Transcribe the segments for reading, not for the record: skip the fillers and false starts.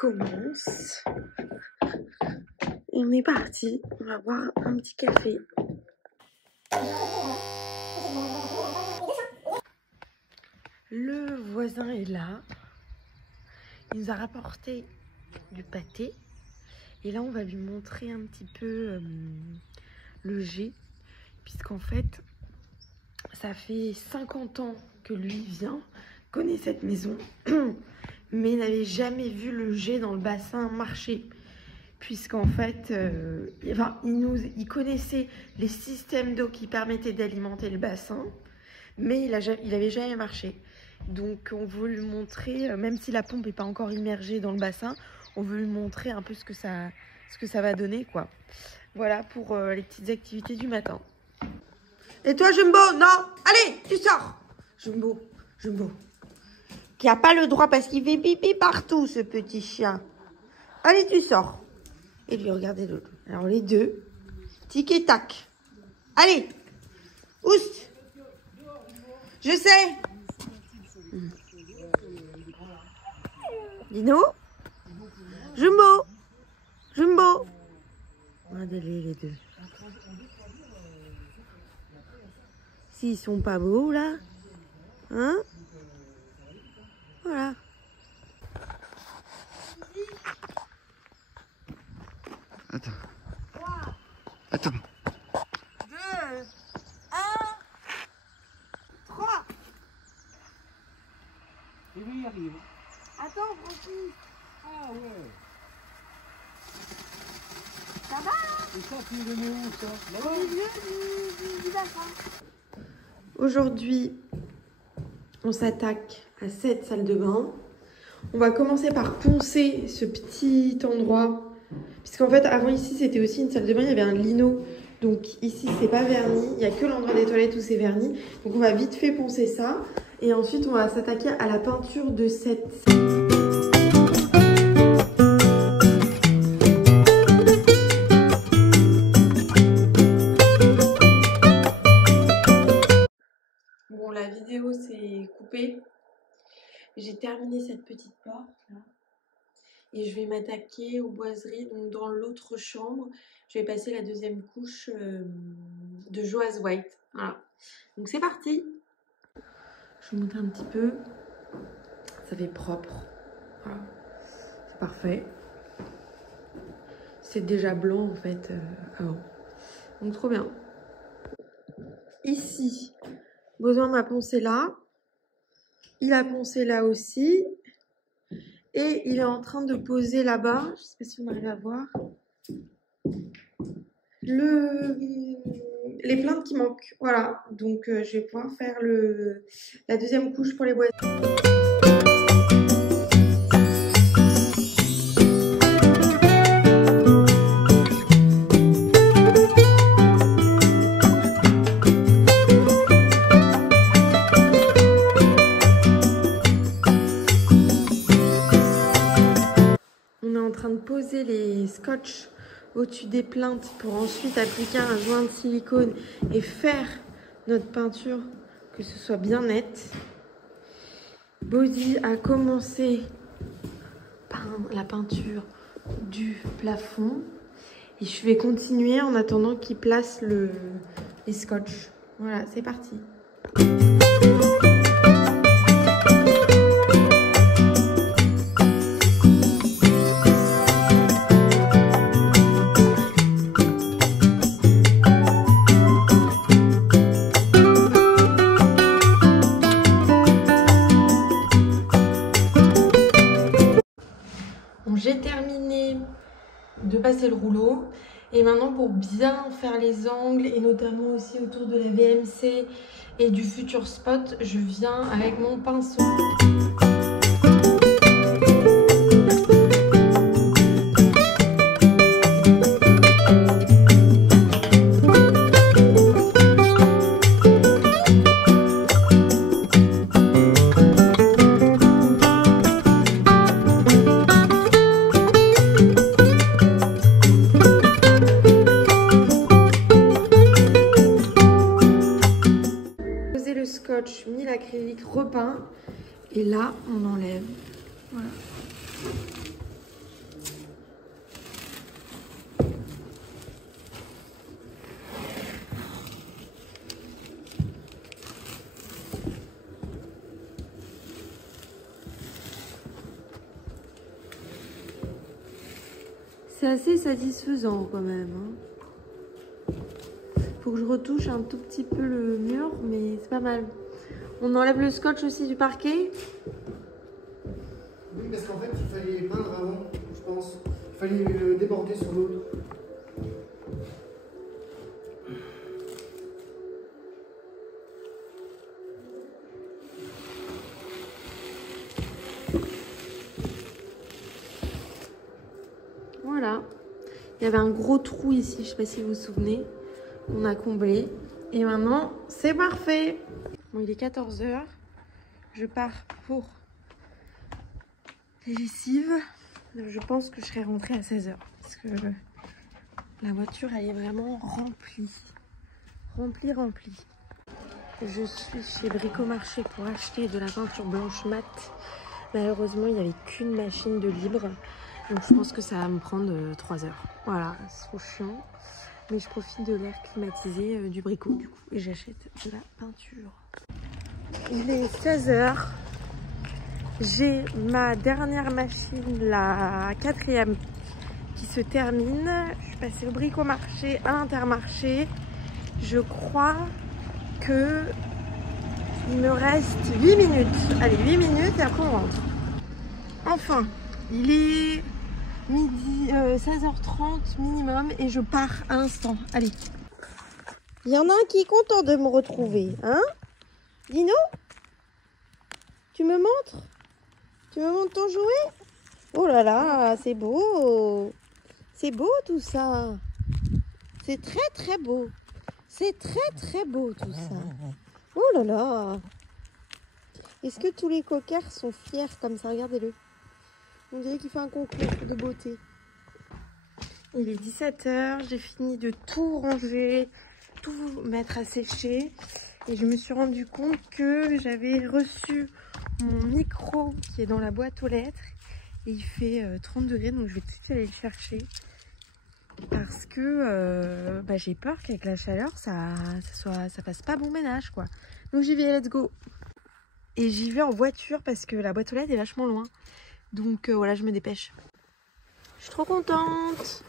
commence. On est parti, on va boire un petit café. Le voisin est là. Il nous a rapporté du pâté. Et là, on va lui montrer un petit peu le jet. Puisqu'en fait, ça fait 50 ans que lui vient, connaît cette maison, mais n'avait jamais vu le jet dans le bassin marcher. Puisqu'en fait, il connaissait les systèmes d'eau qui permettaient d'alimenter le bassin, mais il n'avait jamais marché. Donc on veut lui montrer, même si la pompe n'est pas encore immergée dans le bassin, on veut lui montrer un peu ce que ça va donner, quoi. Voilà pour les petites activités du matin. Et toi, Jumbo? Non, allez, tu sors. Jumbo, qui n'a pas le droit parce qu'il fait pipi partout, ce petit chien. Allez, tu sors. Et lui, regardez l'autre. Alors les deux, tic et tac. Allez, oust. Je sais. Dino? Jumbo. Regardez-les, les deux. S'ils sont pas beaux, là. Hein? Voilà. Attends. 2, 1, 3. Il va y arriver. Attends, Francis. Ah ouais. Ça va, hein? Et ça, tu le mets où, ça? Là-bas? Au milieu du bassin. Aujourd'hui, on s'attaque à cette salle de bain. On va commencer par poncer ce petit endroit. Puisqu'en fait, avant ici, c'était aussi une salle de bain, il y avait un lino. Donc ici, c'est pas verni. Il n'y a que l'endroit des toilettes où c'est verni. Donc on va vite fait poncer ça. Et ensuite, on va s'attaquer à la peinture de cette... Bon, la vidéo s'est coupée. J'ai terminé cette petite porte là. Et je vais m'attaquer aux boiseries. Donc dans l'autre chambre, je vais passer la deuxième couche de Joaz White. Voilà. Donc c'est parti. Je vous montre un petit peu. Ça fait propre. Voilà. C'est parfait. C'est déjà blanc en fait avant. Donc trop bien. Ici, besoin m'a poncé là. Il a poncé là aussi. Et il est en train de poser là-bas, je ne sais pas si on arrive à voir, les plaintes qui manquent. Voilà, donc je vais pouvoir faire la deuxième couche pour les boîtes. Poser les scotch au-dessus des plaintes pour ensuite appliquer un joint de silicone et faire notre peinture, que ce soit bien net. Body a commencé la peinture du plafond et je vais continuer en attendant qu'il place les scotch. Voilà, c'est parti. J'ai terminé de passer le rouleau et maintenant pour bien faire les angles et notamment aussi autour de la VMC et du futur spot, je viens avec mon pinceau. Mis l'acrylique repeint et là on enlève. Voilà. C'est assez satisfaisant quand même. Hein. Faut que je retouche un tout petit peu le mur, mais c'est pas mal. On enlève le scotch aussi du parquet. Oui, parce qu'en fait, il fallait peindre avant, je pense. Il fallait le déborder sur l'autre. Voilà. Il y avait un gros trou ici, je sais pas si vous vous souvenez. On a comblé. Et maintenant, c'est parfait. Bon, il est 14 h. Je pars pour les lessives. Je pense que je serai rentrée à 16 h. Parce que la voiture, elle est vraiment remplie. Remplie. Je suis chez Bricomarché pour acheter de la peinture blanche mat. Malheureusement, il n'y avait qu'une machine de libre. Donc je pense que ça va me prendre 3 heures. Voilà, c'est trop chiant. Mais je profite de l'air climatisé du Brico du coup. Et j'achète de la peinture. Il est 16 h. J'ai ma dernière machine, la 4e, qui se termine. Je suis passée au Bricomarché, à l'Intermarché. Je crois que il me reste 8 minutes. Allez, 8 minutes et après on rentre. Enfin, il est midi 16h30 minimum et je pars à l'instant. Allez. Il y en a un qui est content de me retrouver, hein? Dino? Tu me montres? Tu me montres ton jouet? Oh là là, c'est beau! C'est beau tout ça! C'est très beau! C'est très beau tout ça! Oh là là! Est-ce que tous les coquers sont fiers comme ça? Regardez-le. On dirait qu'il fait un concours de beauté. Il est 17 h, j'ai fini de tout ranger, tout mettre à sécher. Et je me suis rendu compte que j'avais reçu mon micro qui est dans la boîte aux lettres. Et il fait 30 degrés, donc je vais tout de suite aller le chercher. Parce que j'ai peur qu'avec la chaleur, ça fasse pas bon ménage, quoi. Donc j'y vais, let's go. Et j'y vais en voiture parce que la boîte aux lettres est vachement loin. Donc voilà, je me dépêche. Je suis trop contente.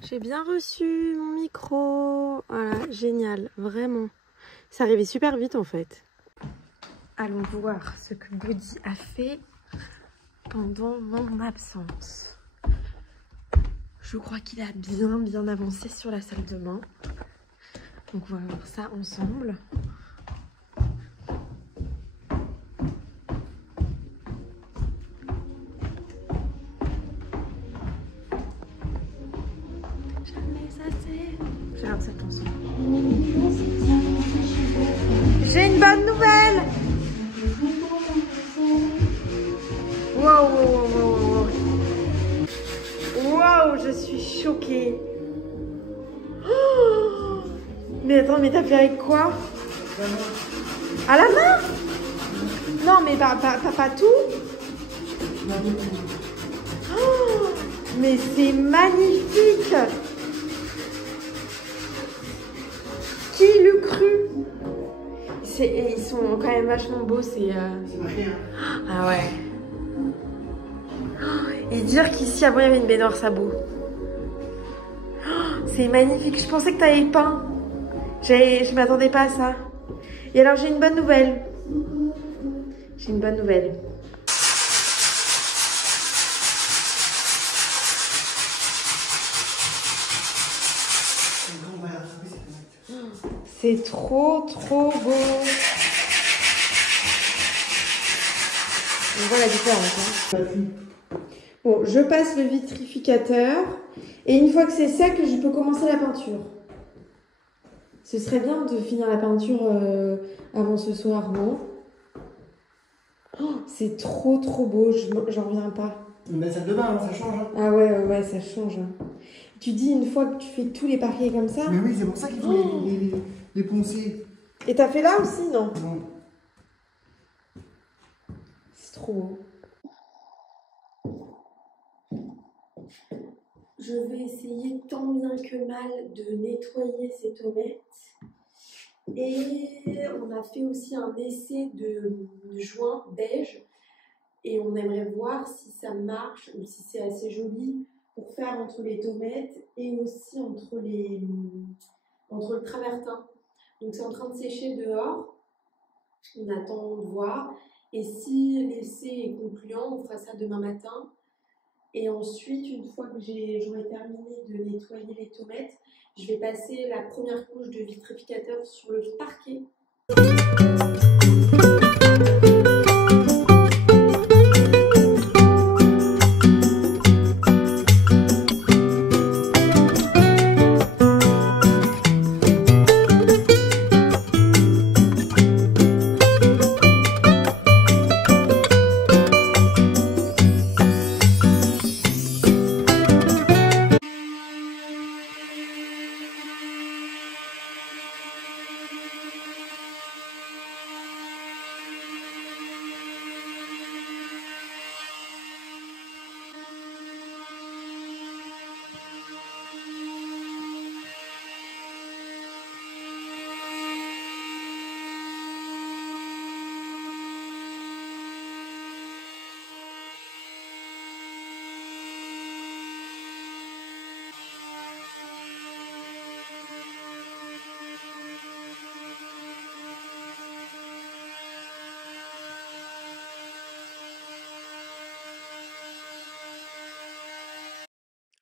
J'ai bien reçu mon micro. Voilà, génial, vraiment. C'est arrivé super vite en fait. Allons voir ce que Body a fait pendant mon absence. Je crois qu'il a bien avancé sur la salle de bain. Donc on va voir ça ensemble. Cette chanson. J'ai une bonne nouvelle. Wow, je suis choquée. Oh, mais attends, mais t'as fait avec quoi? À la main? Non, mais pas tout. Oh, mais c'est magnifique. Qui l'eût cru? Ils sont quand même vachement beaux, c'est... Ah ouais. Et dire qu'ici avant il y avait une baignoire sabot. C'est magnifique, je pensais que tu avais peint. Je m'attendais pas à ça. Et alors j'ai une bonne nouvelle. C'est trop beau. On voit la différence. Hein. Bon, je passe le vitrificateur. Et une fois que c'est sec, je peux commencer la peinture. Ce serait bien de finir la peinture avant ce soir, non? Oh, c'est trop beau, j'en reviens pas. Mais la salle de bain, ça change. Hein. Ah ouais, ça change. Tu dis une fois que tu fais tous les parquets comme ça. Mais oui, c'est pour ça qu'il faut les poncer. Et t'as fait là aussi, non? Non. C'est trop beau. Je vais essayer tant bien que mal de nettoyer ces tomates. Et on a fait aussi un essai de joint beige. Et on aimerait voir si ça marche ou si c'est assez joli pour faire entre les tomates et aussi entre le travertin. Donc c'est en train de sécher dehors, on attend de voir. Et si l'essai est concluant, on fera ça demain matin. Et ensuite, une fois que j'aurai terminé de nettoyer les tomates, je vais passer la première couche de vitrificateur sur le parquet.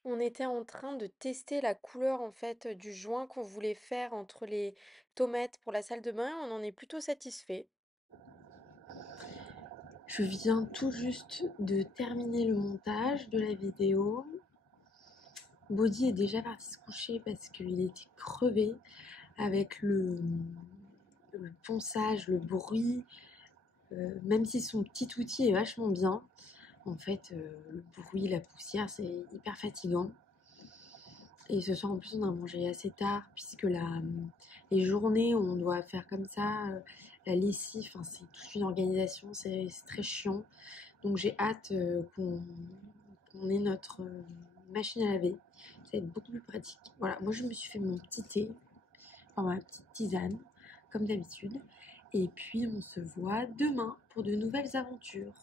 On était en train de tester la couleur en fait du joint qu'on voulait faire entre les tomates pour la salle de bain. On en est plutôt satisfait. Je viens tout juste de terminer le montage de la vidéo. Body est déjà parti se coucher parce qu'il était crevé avec le ponçage, le bruit. Même si son petit outil est vachement bien, en fait, le bruit, la poussière, c'est hyper fatigant. Et ce soir, en plus, on a mangé assez tard, puisque les journées où on doit faire comme ça, la lessive, enfin, c'est toute une organisation, c'est très chiant. Donc j'ai hâte qu'on ait notre machine à laver. Ça va être beaucoup plus pratique. Voilà, moi je me suis fait mon petit thé, enfin ma petite tisane, comme d'habitude. Et puis on se voit demain pour de nouvelles aventures.